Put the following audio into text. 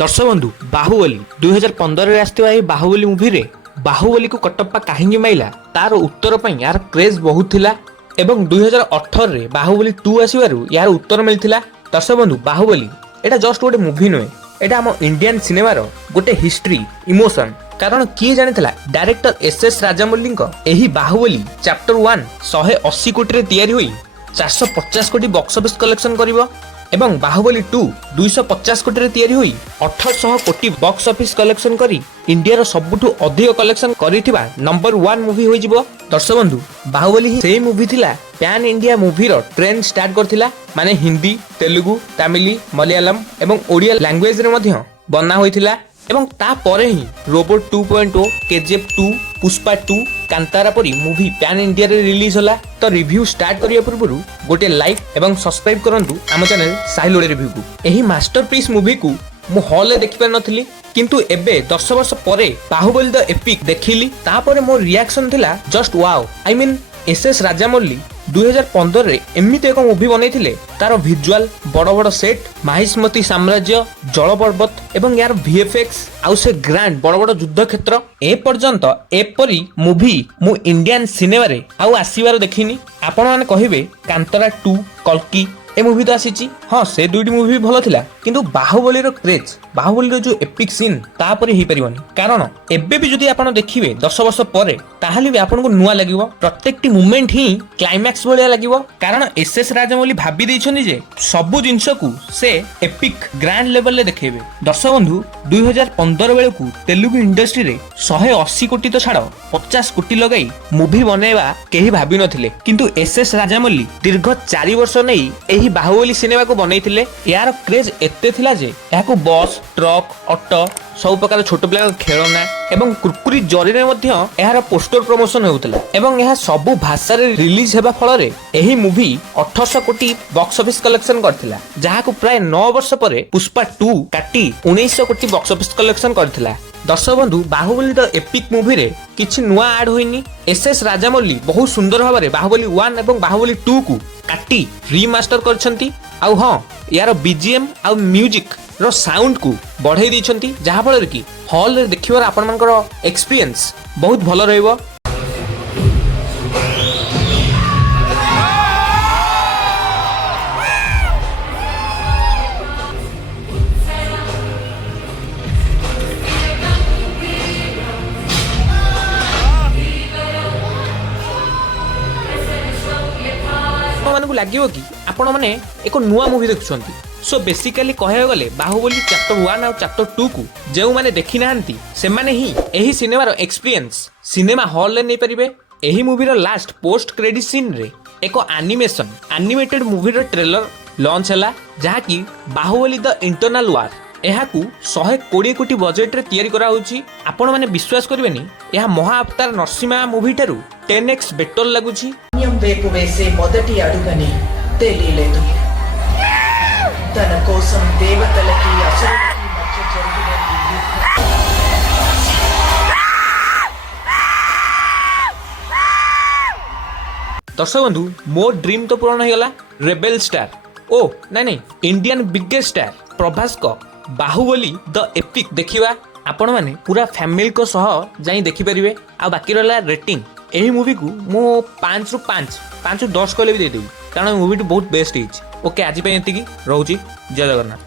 दर्शक बंधु बाहुबली 2015 आसथिबा ए बाहुबली मूवी रे बाहुबली को कटप्पा काहेंगी माइला तार उत्तर पई यार क्रेज बहुत थिला एवं 2018 रे बाहुबली 2 आसीबारु यार उत्तर मिलथिला। दर्शक बंधु बाहुबली एटा जस्ट गोटे मूवी नय, एटा हम इंडियन सिनेमा रो गोटे हिस्ट्री इमोशन। कारण किए जानिथिला डायरेक्टर एस राजामौली एही बाहुबली चैप्टर 1 180 कोटी रे तैयारी होई 450 कोटी बॉक्स ऑफिस कलेक्शन करिवो एवं बाहुबली 2 250 कोटी रे तैयारी होई 1800 कोटी बॉक्स ऑफिस कलेक्शन करी इंडिया रो सबुठु अधिक कलेक्शन करिथिबा नंबर 1 मूवी होई जिवो। दर्शक बंधु बाहुबली ही सेही मूवी थिला पैन इंडिया मूवी रो ट्रेंड स्टार्ट करथिला, माने हिंदी तेलुगु तमिल मलयालम एवं ओडिया लैंग्वेज रे मध्य बना होइथिला एवं ता परे ही रोबोट 2.0 केजीएफ 2 पुष्पा 2 कांतारा परी मूवी पैन इंडिया रे रिलीज होला। तो रिव्यू स्टार्ट करिया पूर्व गोटे लाइक एवं सब्सक्राइब करंतु आम चैनल साहिल ओडिया रिव्यू को। एही मास्टरपीस मूवी को मु हॉल रे देखि पार नथिली, किंतु एबे 10 वर्ष परे बाहुबली द एपिक देखिली, तापरे मोर रिएक्शन थिला just wow. I mean S Rajamouli 2015 रे एमिति एक मूवी बनैथिले, तार विजुअल बड़ बड़ सेट माहिष्मती साम्राज्य जल पर्वत एवं यार वीएफएक्स आउ से ग्रांड बड़ बड़ युद्ध क्षेत्र ए पर्यंत एपरी मूवी मु इंडियन सिनेमा रे आउ आसीबार देखिनी। आपण माने कहिबे कांतारा 2 कल्की ए मूवी तो आसीची, हाँ से दुईटी मूवी भल थिला, किंतु बाहुबली रो क्रेज बाहुबली रो जो एपिक सीन तापरे ही परिबनी। कारण एबे भी जदी आपण देखिबे 10 वर्ष परे ताहाली भी आपन को नुआ लागिवो, प्रत्येकटी मोमेंट ही क्लाइमैक्स भलिया लागिवो। कारण एस राजामौली भाबी दैछनी जे सबु जिंस को से एपिक ग्रैंड लेवल ले देखेबे। दर्शक बंधु 2015 बेले को तेलुगु इंडस्ट्री रे 180 कोटी तो छाड़ 50 कोटी लगाई मूवी बनेबा केही भाबी नथिले, किंतु एस राजामौली दीर्घ 4 वर्ष नै एही बाहुबली सिनेमा को बनैथिले। यार क्रेज एते थिला जे याको बस ट्रक ऑटो सब प्रकार छोट पिला खेलना एवं कुरकुरी जरी रे मध्य एहार पोस्टर प्रमोशन होउतला एवं यह सबु भाषा रे रिलीज हेबा फल रे एही मूवी 1800 कोटी बॉक्स ऑफिस कलेक्शन करथिला, जहा को प्राय 9 वर्ष परे पुष्पा 2 काटी 1900 कोटी बॉक्स ऑफिस कलेक्शन करथिला। दर्शक बंधु बाहुबली द एपिक मूवी रे किछि नुआ ऐड होइनी। एस राजामौली बहुत सुंदर भाव में बाहुबली 1 एवं बाहुबली 2 को काटी रीमास्टर करछंती, आउ हां यार बीजीएम आउ म्यूजिक रो साउंड को बढ़ाई दैछंती, जहा फल कि हॉल रे देखिबार आपन मानकर एक्सपीरियंस बहुत भलो रहइबो। लगे कि आपण मैंने एक नुआ मूवी देखुंती। सो बेसिकली कह गले बाहुबली चैप्टर 1 और चैप्टर 2 को जो मैंने देखी नांती से माने ही एही सिनेमा रो एक्सपीरियंस सिनेमा हॉल ले नै परिबे। एही मूवी रो लास्ट पोस्ट क्रेडिट सीन रे एक एनिमेटेड मूवी रो ट्रेलर लॉन्च हला, जहा कि बाहुबली द इंटरनल वार एहाकू 120 कोटी बजेट रे तैयारी करा होची। आपण माने विश्वास करबेनी एहा महा अवतार नरसिम्हा मूवी ठारू 10x बेटर लागुची। నియం వైపు వేసే మొదటి అడుగని తెలియలేదు, తన కోసం దేవతలకి అసురులకి మధ్య జరిగిన ఈ యుద్ధం दर्शक बंधु मोर ड्रीम तो पूर्ण हो गला। रेबेल स्टार ओ नहीं इंडियन बिगेस्ट स्टार प्रभास को बाहुबली द एपिक देखिबा आपण माने पूरा फैमिली को सह जाई देखि परिबे। आ बाकी रहला रेटिंग एही मूवी को मो 5 रु 10 कहले भी दे देबी, कारण मूवी बहुत बेस्ट हिच। ओके आज पे एतिकी रहउची, जय जगन्नाथ।